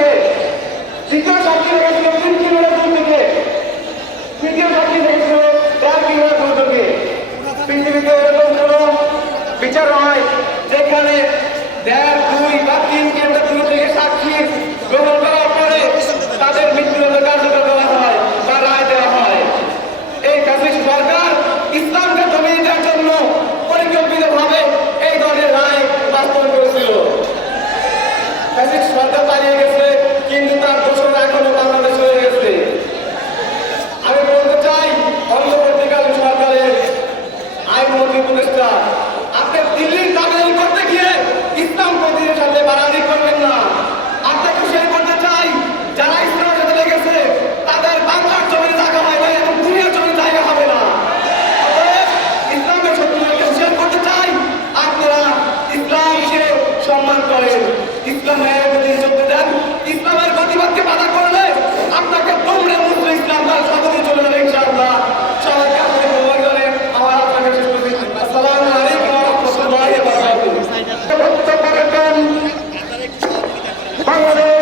থেকে, দ্বিতীয় সাক্ষী লেগেছিল 3 কিলোমিটার দূর থেকে, তৃতীয় সাক্ষী লেগেছিল 1.5 কিলোমিটার দূর থেকে। পৃথিবীতে এরকম কোন বিচার হয় যেখানে 1.5, 2 বা 3 কিলোমিটার দূর থেকে সাক্ষী গ্রহণ করার পরে তাদের মৃত্যুদণ্ড কার্যকর করা হয় বা রায় দেওয়া হয়। এই ফ্যাসিস্ট সরকার ইসলামকে দমিয়ে দেওয়ার জন্য পরিকল্পিতভাবে এই ধরনের রায় বাস্তবায়ন করেছিল। ফ্যাসিস্ট সরকার পালিয়ে গেছে, কিন্তু তার দোষরা এখনো বাংলাদেশে হয়ে গেছে। আমি বলতে চাই অন্তর্বর্তীকালীন সরকারের আইনমন্ত্রী উপদেষ্টা, আপনি দিল্লির দাবিদারি করতে গিয়ে ইসলাম প্রতিনিধির সাথে বাড়াবাড়ি করবেন না। আপনাকে শেয়ার করতে চাই, যারা ইসলামের সাথে লেগেছে তাদের বাংলার জমির জায়গা হয় না এবং দুনিয়ার জমির জায়গা হবে না। ইসলামের শত্রুদেরকে শেয়ার করতে চাই, আপনারা ইসলামকে সম্মান করেন, ইসলামের প্রতি চলতে দেন। ইসলামের প্রতিবাদকে বাধা করলে আপনাকে তোমরা মুসলিম ইসলাম তার স্বাগতিক চলে যাবে ইনশাআল্লাহ। সবাইকে আপনি ব্যবহার করে আমার আপনাকে শেষ করছি। আসসালামু আলাইকুম ওয়া রাহমাতুল্লাহি ওয়া বারাকাতুহু। বাংলাদেশ